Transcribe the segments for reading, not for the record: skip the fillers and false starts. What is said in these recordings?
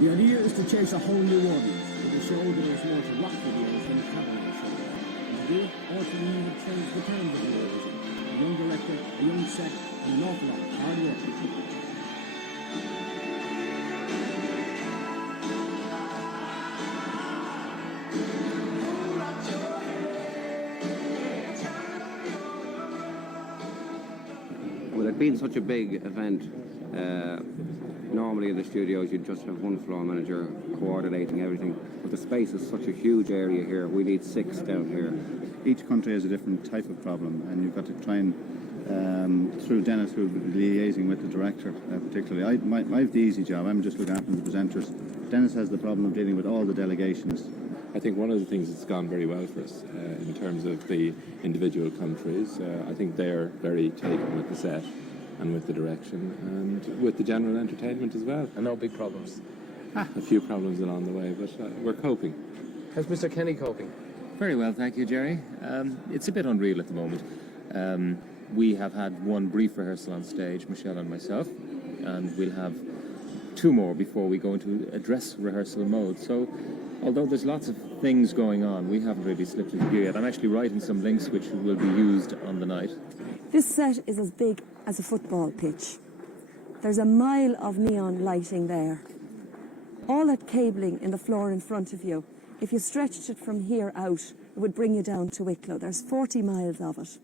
The idea is to chase a whole new audience with a show that is more to rock videos than a cabaret show. To do it, RTE have changed the terms of Eurovision. A young director, a young set, and an awful lot of hard work. Well, it being such a big event, normally in the studios you'd just have one floor manager coordinating everything, but the space is such a huge area here. We need 6 down here. Each country has a different type of problem, and you've got to try and, through Dennis, who will be liaising with the director particularly. I have the easy job, I'm just looking after the presenters. Dennis has the problem of dealing with all the delegations. I think one of the things that's gone very well for us in terms of the individual countries, I think they're very taken with the set and with the direction and with the general entertainment as well. And no big problems. A few problems along the way, but we're coping. How's Mr. Kenny coping? Very well, thank you, Jerry. It's a bit unreal at the moment. We have had one brief rehearsal on stage, Michelle and myself, and we'll have 2 more before we go into a dress rehearsal mode. So, although there's lots of things going on, we haven't really slipped into gear yet. I'm actually writing some links which will be used on the night. This set is as big as a football pitch. There's a mile of neon lighting there. All that cabling in the floor in front of you, if you stretched it from here out, it would bring you down to Wicklow. There's 40 miles of it.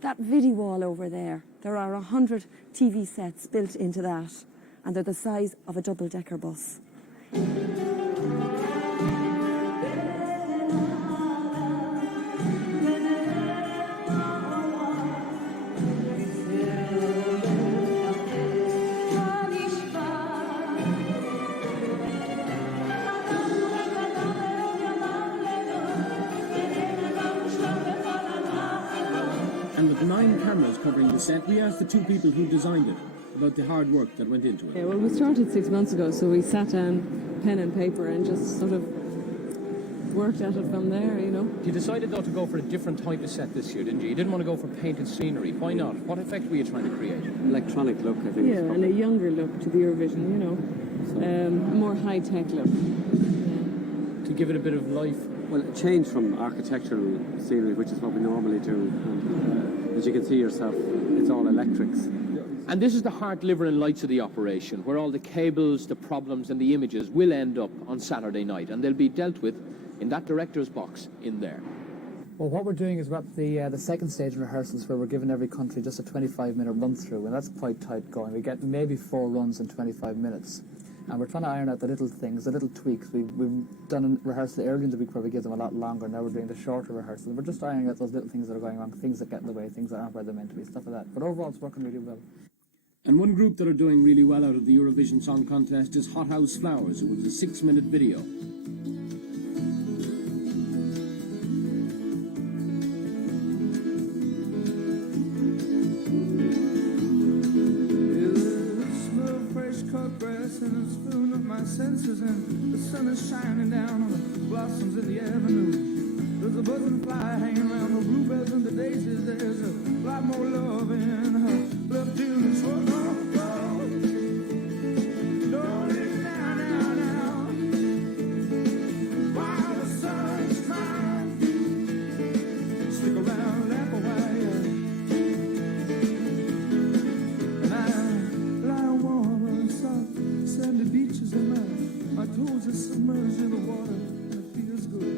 That video wall over there, there are 100 TV sets built into that, and they're the size of a double-decker bus. And with 9 cameras covering the set, we asked the 2 people who designed it about the hard work that went into it. Yeah, well, we started 6 months ago, so we sat down, pen and paper, and just sort of worked at it from there, you know. You decided, though, to go for a different type of set this year, didn't you? You didn't want to go for painted scenery. Why not? What effect were you trying to create? Electronic look, I think. Yeah, and a younger look to the Eurovision, you know. A more high-tech look. Yeah. To give it a bit of life. Well, a change from architectural scenery, which is what we normally do. And, as you can see yourself, it's all electrics. And this is the heart, liver and lights of the operation, where all the cables, the problems and the images will end up on Saturday night, and they'll be dealt with in that director's box in there. Well, what we're doing is we're at the second stage in rehearsals, where we're giving every country just a 25-minute run-through, and that's quite tight going. We get maybe 4 runs in 25 minutes. And we're trying to iron out the little things, the little tweaks. We've done a rehearsal earlier in the week where we give them a lot longer. Now we're doing the shorter rehearsals. We're just ironing out those little things that are going wrong, things that get in the way, things that aren't where they're meant to be, stuff like that. But overall, it's working really well. And one group that are doing really well out of the Eurovision Song Contest is Hot House Flowers. It was a 6-minute video. And a spoon of my senses, and the sun is shining down on the blossoms in the avenue. There's a buzzing fly hanging around the bluebells and the daisies. There's a lot more love in her love tune. So don't go, don't leave me now, now, now. While the sun's trying, stick around, laugh a while. And I lie warm and soft. Sandy beaches and my toes are submerged in the water, and it feels good.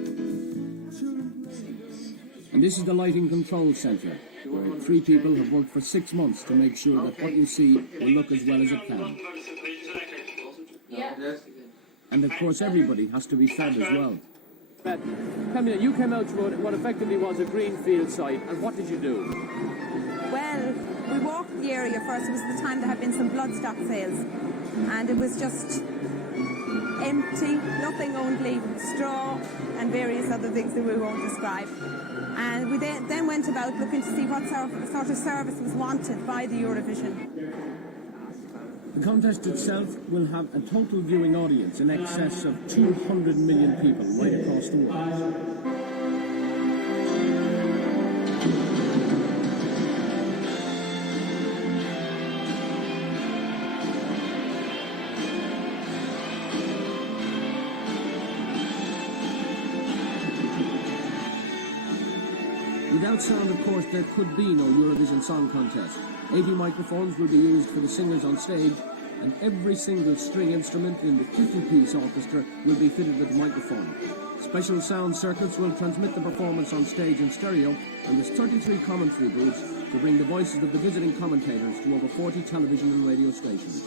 And this is the lighting control centre, where 3 people have worked for 6 months to make sure that what you see will look as well as it can. And of course everybody has to be fed as well. Camilla, you came out to what effectively was a greenfield site, and what did you do? Well, we walked the area first. It was the time there had been some bloodstock sales, and it was just empty, nothing, only straw and various other things that we won't describe. And we then went about looking to see what sort of service was wanted by the Eurovision. The contest itself will have a total viewing audience in excess of 200 million people right across the world. Without sound, of course, there could be no Eurovision Song Contest. 80 microphones will be used for the singers on stage, and every single string instrument in the 50-piece orchestra will be fitted with a microphone. Special sound circuits will transmit the performance on stage in stereo, and there's 33 commentary booths to bring the voices of the visiting commentators to over 40 television and radio stations.